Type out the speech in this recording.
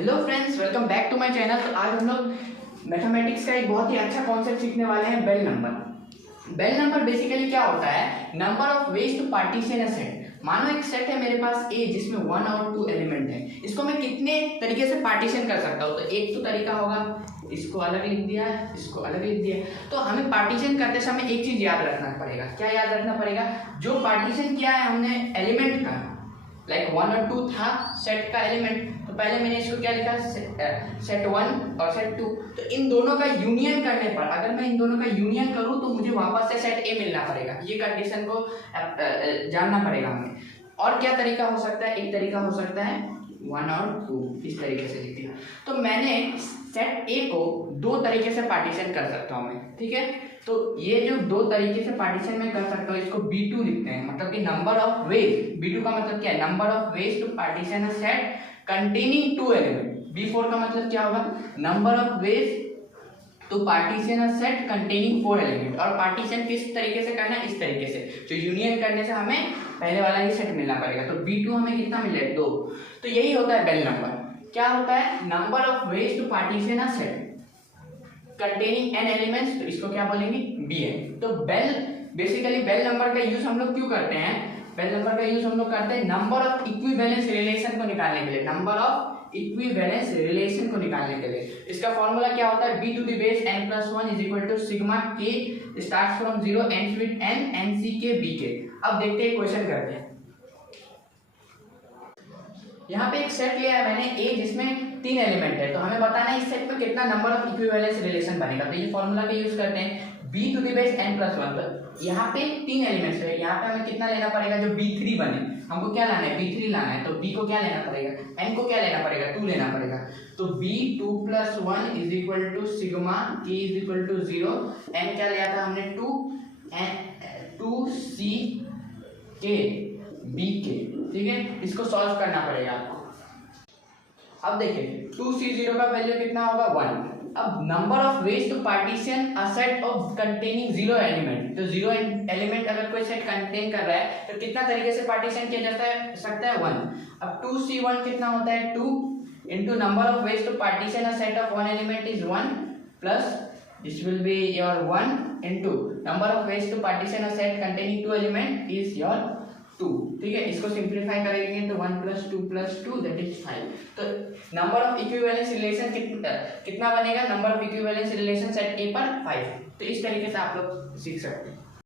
Hello friends, welcome back to my channel. तो आज हम लोग मैथमेटिक्स का एक बहुत ही अच्छा कॉन्सेप्ट सीखने वाले हैं, Bell number. Bell number basically क्या होता है? Number of ways to partition a set. मानो एक सेट है मेरे पास ए जिसमें 1 और 2 एलिमेंट है, इसको मैं कितने तरीके से पार्टीशन कर सकता हूँ? तो एक तो तरीका होगा, इसको अलग लिख दिया, इसको अलग लिख दिया। तो हमें पार्टीशन करते समय एक चीज याद रखना पड़ेगा। क्या याद रखना पड़ेगा? जो पार्टीशन किया है हमने एलिमेंट का, लाइक 1 और 2 था सेट का एलिमेंट, तो पहले मैंने इसको क्या लिखा, सेट 1 और सेट 2। तो इन दोनों का यूनियन करने पर, अगर मैं इन दोनों का यूनियन करूं तो मुझे वापस से सेट ए मिलना पड़ेगा। ये कंडीशन को जानना पड़ेगा हमें। और क्या तरीका हो सकता है? एक तरीका हो सकता है 1 और 2, इस तरीके से लिख दिया। तो मैंने सेट ए को दो तरीके से पार्टीशन कर सकता हूँ मैं, ठीक है। तो ये जो दो तरीके से पार्टीशन में कर सकता हूँ, इसको B2 लिखते हैं, मतलब कि नंबर ऑफ वेज। B2 का मतलब क्या है? Number of ways to partition a set containing 2 element. B4 का मतलब क्या होगा? Number of ways to partition a set containing 4 element. और पार्टीशन किस तरीके से करना है? इस तरीके से, जो यूनियन करने से हमें पहले वाला ही सेट मिलना पड़ेगा। तो B2 हमें कितना मिले? 2। तो यही होता है बेल नंबर। क्या होता है? Number of ways to partition a set containing n elements, तो इसको क्या बोलेंगे? Bn। तो बेल बेसिकली बेल नंबर का यूज हम लोग क्यों करते हैं? बेल नंबर का यूज हम लोग करते हैं नंबर ऑफ इक्विवेलेंस रिलेशन को निकालने के लिए। नंबर ऑफ इक्विवेलेंस रिलेशन को निकालने के लिए इसका फॉर्मूला क्या होता है? b to the base n plus 1 is equal to sigma k starts from 0 ends with n n c k b k। अब देखते हैं, क्वेश्चन करते हैं। यहाँ पे एक सेट लिया है मैंने A जिसमें 3 एलिमेंट है, तो हमें बताना है इस सेट में कितना नंबर ऑफ इक्विवेलेंस रिलेशन बनेगा। तो ये फॉर्मूला का यूज करते हैं, b to the base n plus 1। तो यहाँ पे 3 एलिमेंट्स है, यहाँ पे हमें कितना लेना पड़ेगा? जो B3 बने, हमको क्या लाना है? B3 लाना है। तो B को क्या लेना पड़ेगा? n को क्या लेना पड़ेगा? 2 लेना पड़ेगा। तो B2 plus 1 is equal to sigma k is equal to 0। n क्या लिया था हमने? 2c k b k, ठीक है। इसको सॉल्व करना पड़ेगा आपको। अब देखिए 2c0 का वैल्यू कितना होगा? 1। अब number of ways to partition a set of containing 0 element. तो 0 एलिमेंट अगर कोई सेट कंटेन कर रहा है तो कितना तरीके से पार्टीशन किया जाता सकता है? 1। अब 2c1 कितना होता है? 2 into number of ways to partition a set of 1 element is 1 plus this will be your 1 into number of ways to partition a set containing 2 element is your 2, ठीक है। इसको सिंप्लीफाई करेंगे तो 1 + 2 + 2 दैट इज 5। तो number of equivalence relation कितना बनेगा? Number of equivalence relation set ए पर 5। तो इस तरीके से आप लोग सीख सकते हैं।